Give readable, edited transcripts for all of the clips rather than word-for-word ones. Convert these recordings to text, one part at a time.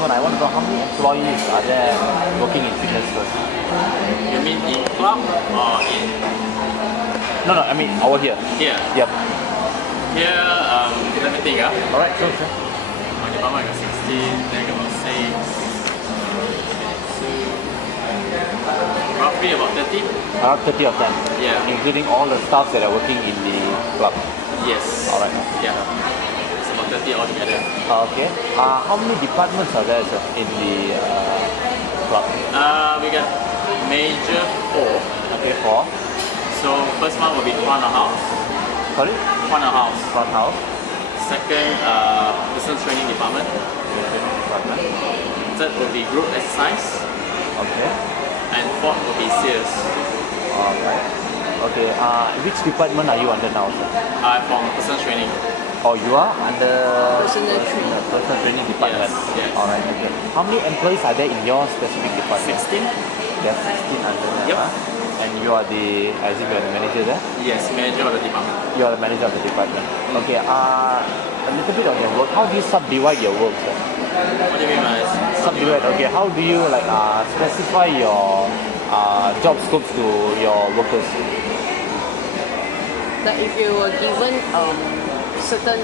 one, I want to know how many employees are there working in fitness first? You mean in club or in? No, I mean over here. Here? Yep. Here, let me think. Alright, sure. My department got 16, then got 6, 2, roughly about 30. Around 30 of them. Yeah. Including all the staff that are working in the club. Yes. Alright. Yeah. It's about 30 altogether. Okay. How many departments are there, sir, in the club? We got major 4. Okay, 4. So first one will be front of house. Sorry? Front of house. Front house. Second, personal training department. Third will be group exercise. Okay. And fourth will be sales. Alright. Okay. Which department are you under now, sir? I'm from personal training. Oh, you are under Personal training department. Yes. Alright. Okay. How many employees are there in your specific department? 16? There are 16 under there. Yep. And you are the, as if you are the manager there? Yes, manager of the department. You are the manager of the department. Okay. A little bit of your work. How do you subdivide your work, sir? What do you mean by Subdivide. Okay. How do you specify your job scopes to your workers? Like if you were given certain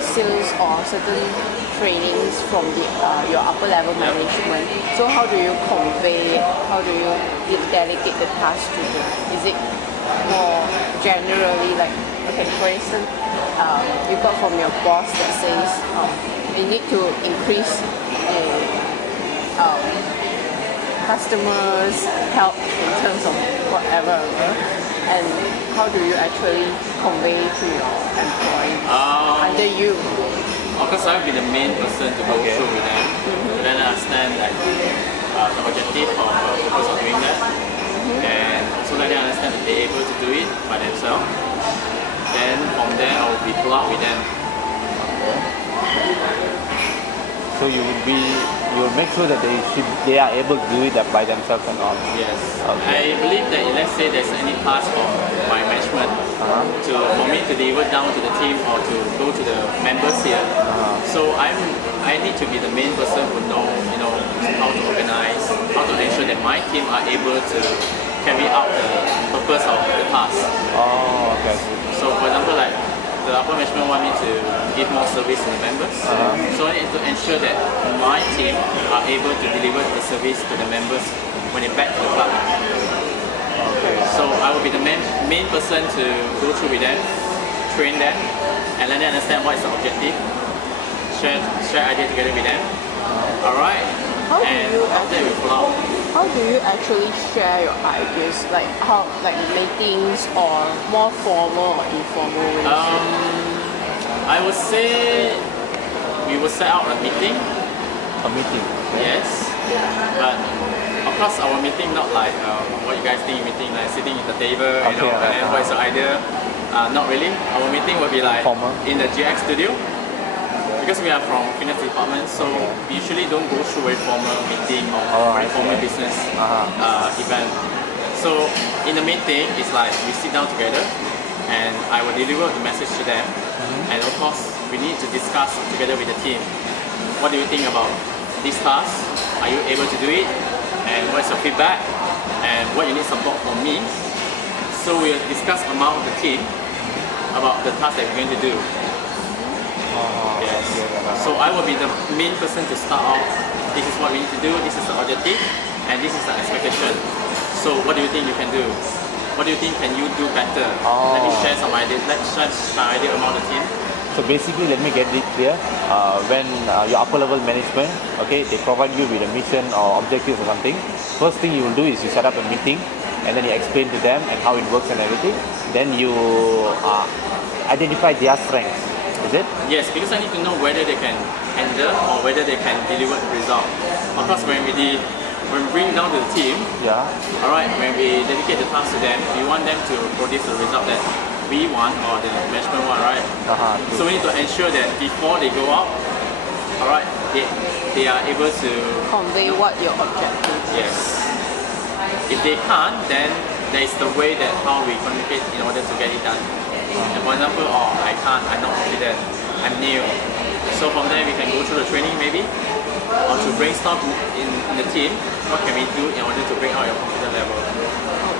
sales or certain trainings from the your upper level management, so how do you convey, how do you delegate the task to them? Is it more generally like, okay, for instance, you got from your boss that says you need to increase the customers' help in terms of whatever, and how do you actually convey to your employees under you? Of course, I will be the main person to go through with them. Then I understand like the objective of the purpose of doing that, and also let them understand that they're able to do it by themselves. Then from there, I will be pull out with them. So you will make sure that they are able to do it by themselves and all. Yes. Okay. I believe that let's say there's any task from my management for me to deliver down to the team or to go to the members here. So I need to be the main person who know how to organize, how to ensure that my team are able to carry out the purpose of the task. Oh, okay. So for example, like the upper management want me to give more service to the members. So I need to ensure that my team are able to deliver the service to the members when they're back to the club. Okay. So I will be the main person to go through with them, train them, and let them understand what is the objective, share idea together with them. Alright? And after we follow. How do you actually share your ideas? Like how, like meetings or more formal or informal ways? I would say we will set out a meeting. A meeting. Yes. But of course our meeting not like what you guys think meeting, like sitting at the table, and then what is the idea? Not really. Our meeting will be like in the GX studio. Because we are from fitness department, so we usually don't go through a formal meeting or very formal business event. So in the meeting, it's like we sit down together and I will deliver the message to them. And of course, we need to discuss together with the team. What do you think about this task? Are you able to do it? And what is your feedback? And what you need support from me? So we'll discuss among the team about the task that we're going to do. Yes. So I will be the main person to start off. This is what we need to do, this is the objective, and this is the expectation. So what do you think you can do? What do you think can you do better? Let me share some ideas. Let's share my idea among the team. So basically, let me get it clear. When your upper level management, okay, they provide you with a mission or objectives or something, first thing you will do is you set up a meeting and then you explain to them and how it works and everything. Then you identify their strengths. Is it? Yes, because I need to know whether they can handle or whether they can deliver the result. Of course, when we bring down to the team, alright, when we dedicate the task to them, we want them to produce the result that we want or the management want, right? So we need to ensure that before they go out, alright, they are able to convey what your objective is. Yes. If they can't, then there is the way that how we communicate in order to get it done. And for example, I can't, I'm not confident, I'm new. So from there we can go through the training maybe, or to brainstorm in the team, what can we do in order to bring out your confidence level.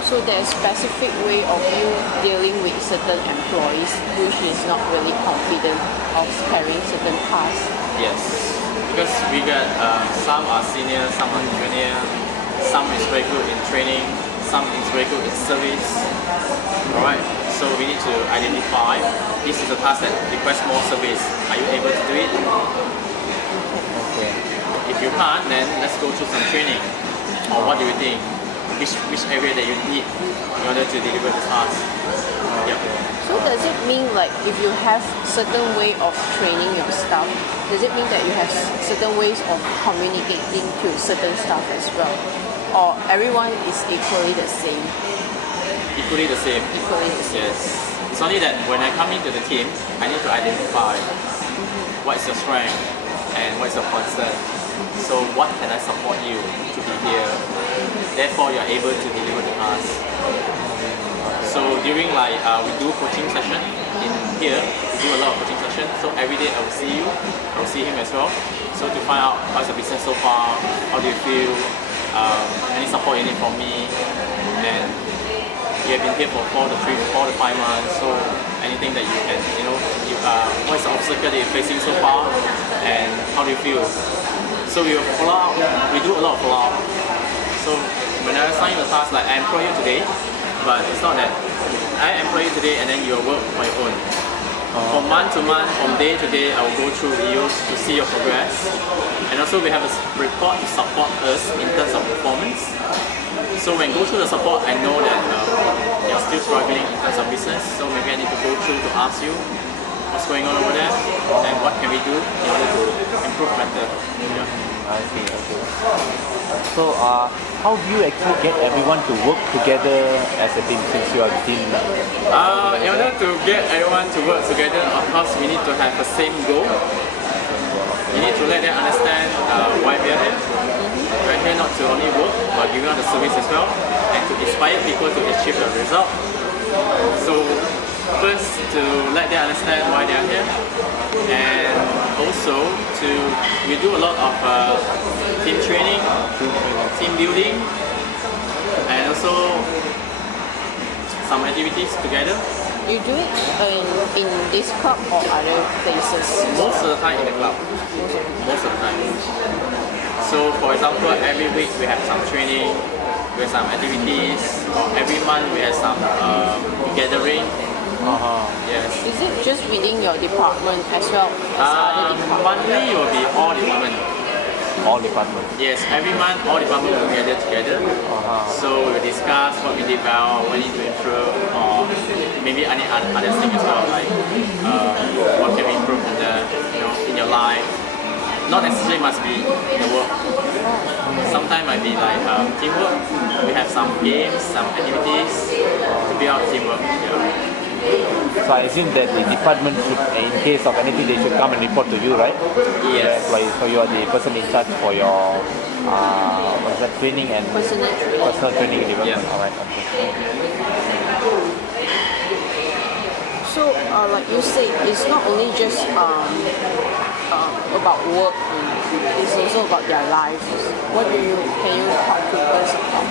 So there's specific way of you dealing with certain employees which is not really confident of carrying certain tasks. Yes, because we got some are senior, some are junior, some is very good in training, some is very good in service. Alright, so we need to identify this is a task that requires more service. Are you able to do it? Okay. If you can't, then let's go through some training. Or what do you think? Which area that you need in order to deliver the task? Yep. So does it mean like if you have certain way of training your staff, does it mean that you have certain ways of communicating to certain staff as well? Or everyone is equally the same? Equally the same. Equally the same. Yes. It's only that when I come into the team, I need to identify what is your strength and what is your concern. So what can I support you to be here? Therefore, you are able to deliver the task. So during like we do coaching session in here, we do a lot of coaching session. So every day I will see you, I will see him as well. So to find out how's the business so far, how do you feel, any support you need from me, and you have been here for 4 to 5 months. So anything that you can, what is the obstacle that you're facing so far, and how do you feel? So we will follow up. We do a lot of follow up. So when I assign you the task, like I employ you today, but it's not that I employ you today and then you work on your own. From month to month, from day to day, I will go through videos to see your progress. And also we have a report to support us in terms of performance. So when go through the support, I know that you're still struggling in terms of business. So maybe I need to go through to ask you what's going on over there and what can we do in order to improve better. Yeah. I see. Okay. So, how do you actually get everyone to work together as a team since you are the team? In order to get everyone to work together, of course, we need to have the same goal. You need to let them understand why we are here. We're here not to only work, but giving out the service as well, and to inspire people to achieve the result. So, first, to let them understand why they are here, and also we do a lot of team training, team building, and also some activities together. You do it in this club or other places? Most of the time in the club. Most of the time. So for example, every week we have some training, we have some activities, or every month we have some gathering. Yes. Is it just within your department as well as other departments? Monthly will be all department. All departments? Yes, every month all departments will gather together. So we will discuss what we did well, what we need to improve, or maybe any other things as well, like what can we improve in your life. Not necessarily must be the work. Sometimes might be like teamwork. We have some games, some activities to build out teamwork. Yeah. So I assume that the department should, in case of anything, they should come and report to you, right? Yes. So you are the person in charge for your training and personal training development. Yeah. All right. Okay. So, like you said, it's not only just about work, it's also about their lives. Can you talk to us about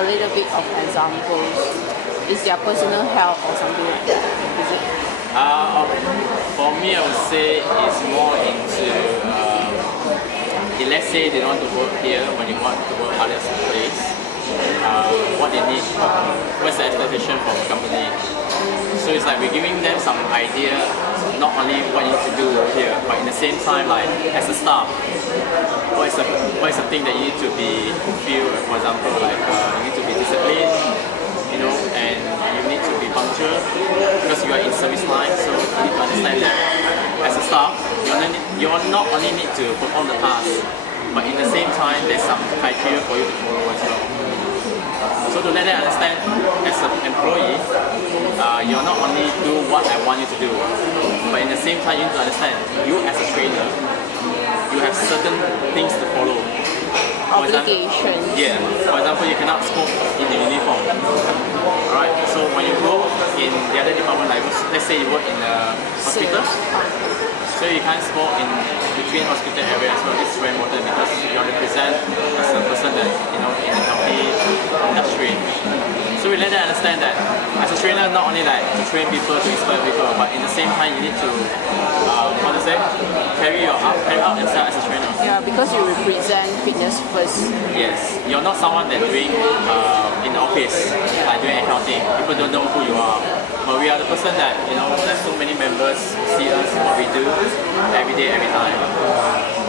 a little bit of examples? Is their personal health or something like that? Is it? For me, I would say it's more into let's say they don't want to work here when you want to work other place. What they need, what's the expectation from the company. So it's like we're giving them some idea, not only what you need to do here, but in the same time, like as a staff, what is the thing that you need to be fulfilled? For example, like you need to be disciplined, and you need to be punctual because you are in service line. So you need to understand that as a staff, you not only need to perform the task, but in the same time, there's some criteria for you to follow as well. So to let them understand, as an employee, you're not only do what I want you to do, but in the same time, you need to understand, you as a trainer, you have certain things to follow. Obligations. Yeah. For example, you cannot smoke in the uniform. Alright. So when you go in the other department, like let's say you work in a hospital, so So you can't sport in between hospital areas. So this is very important because you represent as a person that in the healthy industry. So we let them understand that as a trainer, not only like to train people, to inspire people, but in the same time you need to carry out yourself as a trainer. Yeah, because you represent fitness first. Yes, you're not someone that doing in the office, like doing accounting. People don't know who you are. But we are the person that, there's so many members see us, what we do, every day, every time.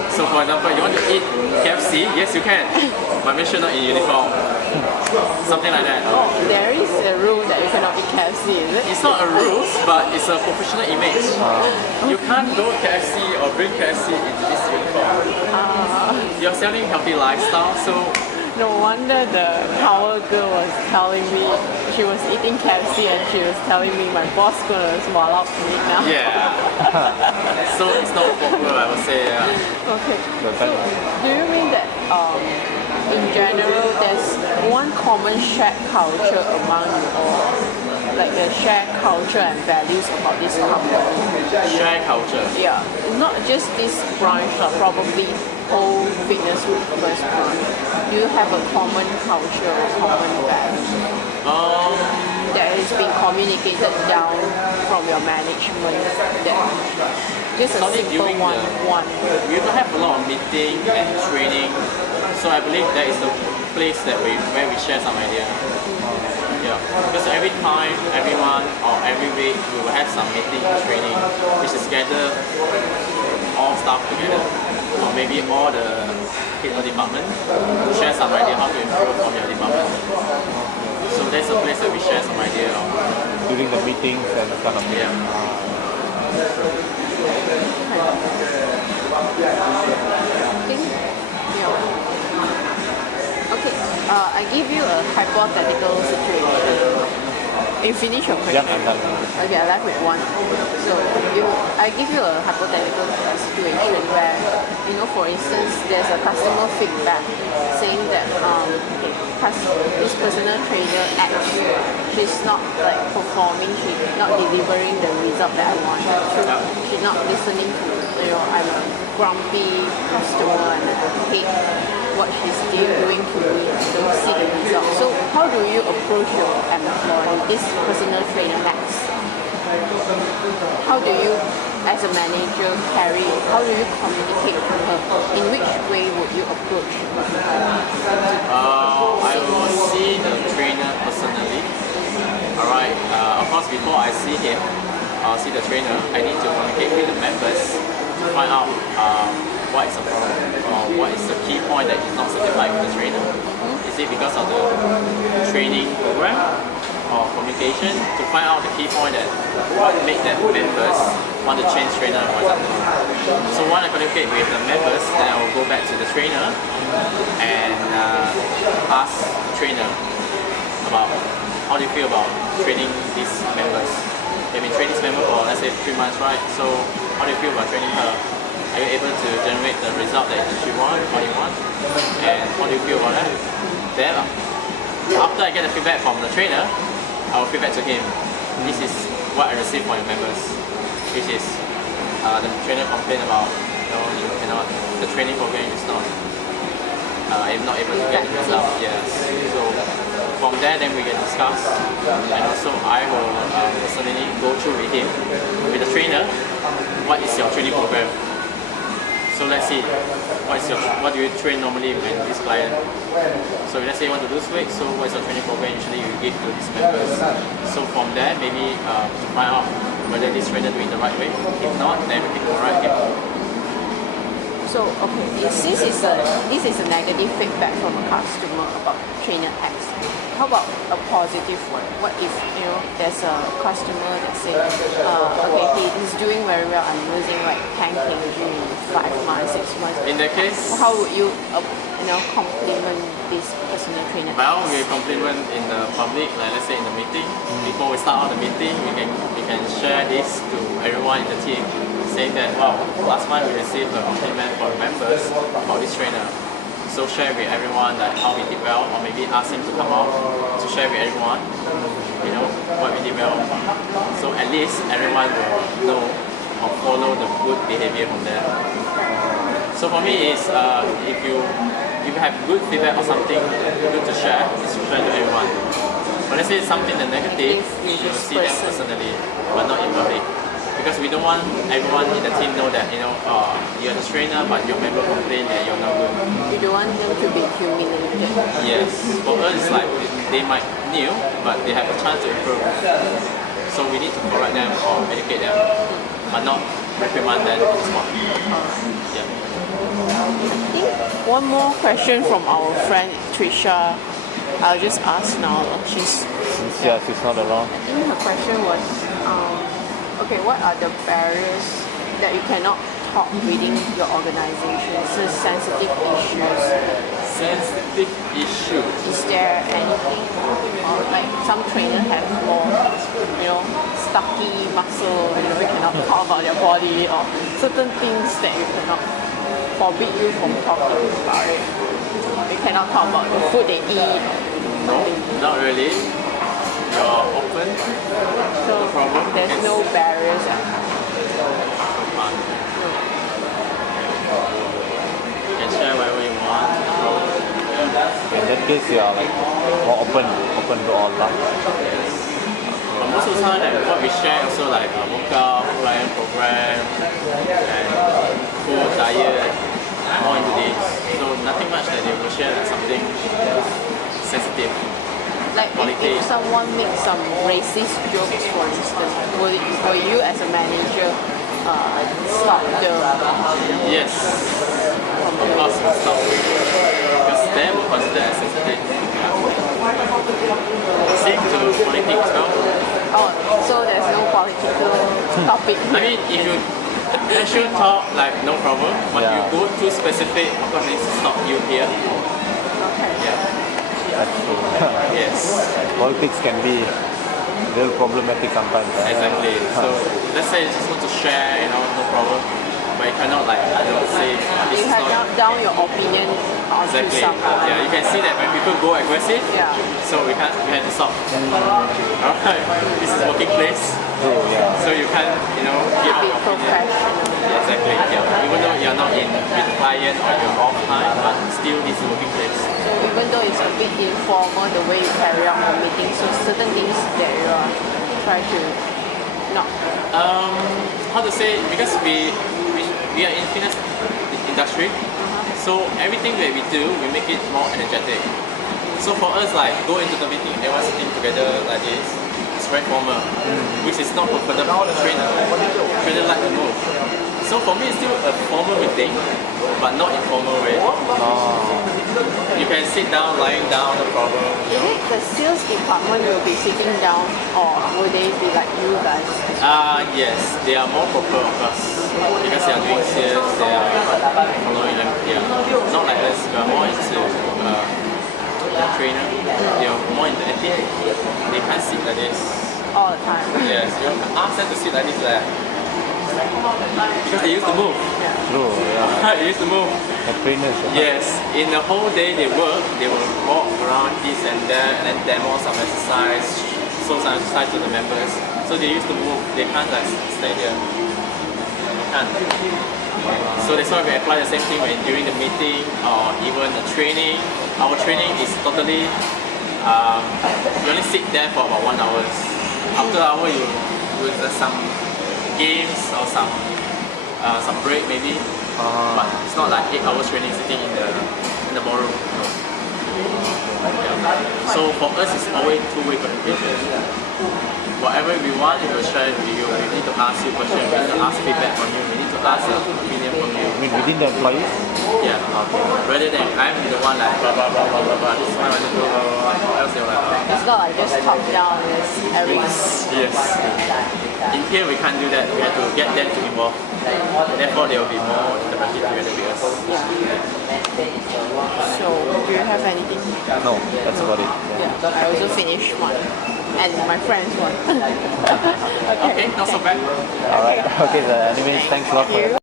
So for example, you want to eat KFC? Yes, you can. But make sure not in uniform. Something like that. Oh, there is a rule that you cannot eat KFC, is it? It's not a rule, but it's a professional image. You can't go KFC or bring KFC in this uniform. You're selling healthy lifestyle, so no wonder the power girl was telling me, she was eating KFC and she was telling me my boss gonna swallow out me now. yeah. So it's not proper, I would say. Okay. So do you mean that in general there's one common shared culture among you all? Like the shared culture and values about this company? Shared culture? Yeah. Not just this branch, probably whole fitness first branch. Do you have a common culture or common value that has been communicated down from your management? That just a simple one. We don't have a lot of meeting and training, so I believe that is the place that where we share some idea. Yeah, because every time, every month or every week we will have some meeting and training, which is gather all staff together, or maybe all the department to share some idea how to improve from your department. So that's a place that we share some idea of. During the meetings and kind of yeah. Okay, I give you a hypothetical situation. You finish your question? Yep, I'm done. Okay, I left with one. So I give you a hypothetical situation where, for instance, there's a customer feedback saying that this personal trainer X, she's not like performing, she's not delivering the result that I want. She's not listening to, I'm a grumpy customer and I hate what she's doing to me, don't see the result. So how do you approach your employee, this personal trainer Max? How do you, as a manager, how do you communicate with her? In which way would you approach her? I will see the trainer personally. Alright, of course before I see him, I'll see the trainer, I need to communicate with the members to find out what is the problem or what is the key point that is not satisfied with the trainer. Is it because of the training program or communication, to find out the key point that what made the members want to change trainer, for example. So when I communicate with the members, then I will go back to the trainer and ask the trainer about how do you feel about training these members. They've been training this member for, let's say, 3 months, right? So how do you feel about training her? Are you able to generate the result that she wants, what you want? And how do you feel about that? Then, after I get the feedback from the trainer, I will feedback to him. This is what I received from your members. Which is, the trainer complained about, you cannot, the training program is not, I'm not able to get the result. Yes. So from there, then we can discuss. And also, I will personally go through with him, with the trainer, what is your training program? So let's see, what do you train normally with this client? So let's say you want to lose weight, so what is your training program usually you give to these members? So from there, maybe to find out whether this trainer doing the right way. If not, then we can correct him. So okay, this is a negative feedback from a customer about trainer X. How about a positive one? What if there's a customer that says, okay, he's doing very well, I'm losing like 10 kg in 5 months, 6 months. In that case, how would you compliment this personal trainer? Well, we compliment in the public, like let's say in the meeting. Before we start out the meeting, we can share this to everyone in the team, saying that wow, last month we received a compliment from members about this trainer. So share with everyone that how we did well, or maybe ask him to come out to share with everyone, what we did well. So at least everyone will know or follow the good behavior from there. So for me, is if you have good feedback or something good to share, it's share to everyone. But let's say something the negative, you should see them personally, but not in public. Because we don't want everyone in the team know that you're the trainer, but your member complain that you're not good. You don't want them to be humiliated. Yes, for us it's like they might new, but they have a chance to improve. So we need to correct them or educate them, but not reprimand them on the spot. Yeah. I think one more question from our friend Trisha. I'll just ask now. She's not around. I think her question was, okay, what are the barriers that you cannot talk within your organization? So sensitive issues. Sensitive issues. Is there anything, or like some trainers have more, stocky muscle, you cannot talk about your body, or certain things that you cannot forbid you from talking about it. You cannot talk about the food they eat. No, not really. You're open. So no problem. There's no barriers. You can share whatever you want. In that case, you are like more open to all that. But most of the time, what we share also like workout, client program, and food, diet, more into this. So nothing much that they will share like something sensitive. Like if someone makes some racist jokes, for instance, will you as a manager stop the? Yes, of course, stop. Because they will consider as sensitive. Same to politics as well. Oh, so there's no political topic. I mean, if you casual talk, like no problem. But you go too specific, of course, it stop you here. Okay. Yeah. That's true. Yes. Politics can be real problematic sometimes. Exactly. So let's say you just want to share, no problem. But you cannot say this You is have not down your opinion onto exactly. someone. Yeah, you can see that when people go aggressive, so we have to stop. Alright, this is working place. True, yeah. So you can't, give out Be your opinion. professional. Exactly. Yeah. Even though you're not in with client or you're off time, but still this is working place. So even though it's a bit informal, the way you carry out your meeting, so certain things that you are try to not. How to say? Because we are in fitness industry, so everything that we do, we make it more energetic. So for us, like go into the meeting, everyone sitting together like this, it's very formal, which is not comfortable for the trainer. Trainer like to move. So for me, it's still a formal meeting, but not informal way. You can sit down, lying down, no problem. Is it the sales department will be sitting down, or will they be like you guys? Yes, they are more proper of us because they are doing sales, they are following them. Yeah, not like us. We are more into trainer. They are more into ethics. They can't sit like this all the time. Yes, you ask them to sit like this, because they used to move. True, yeah. They used to move. The trainers. Yes, in the whole day they work, they will walk around this and that, and then demo some exercise, show some exercise to the members. So they used to move. They can't stay here. They can't. So that's why we apply the same thing when during the meeting or even the training. Our training is totally, we only sit there for about 1 hour. After an hour, you do some games or some break maybe. But it's not like 8 hours training sitting in the ballroom. No. Yeah. So for us, it's always two-way communication. Whatever we want, we will share with you. We need to ask you questions. We need to ask feedback from you. We need to ask your opinion from you. I mean, within the employees? Yeah. Okay. Rather than I'm the one like blah blah blah blah blah blah. This is what I want to do. Blah blah blah. Or else they're like. It's not like just top down. It's everyone. Yes. In here we can't do that. We have to get them to involve. Therefore, they will be more interactive together with us. So, do you have anything? No, that's about it. Yeah. I also finished one. And my friends one. Okay, not so bad. Alright, okay, anyways, thanks a lot for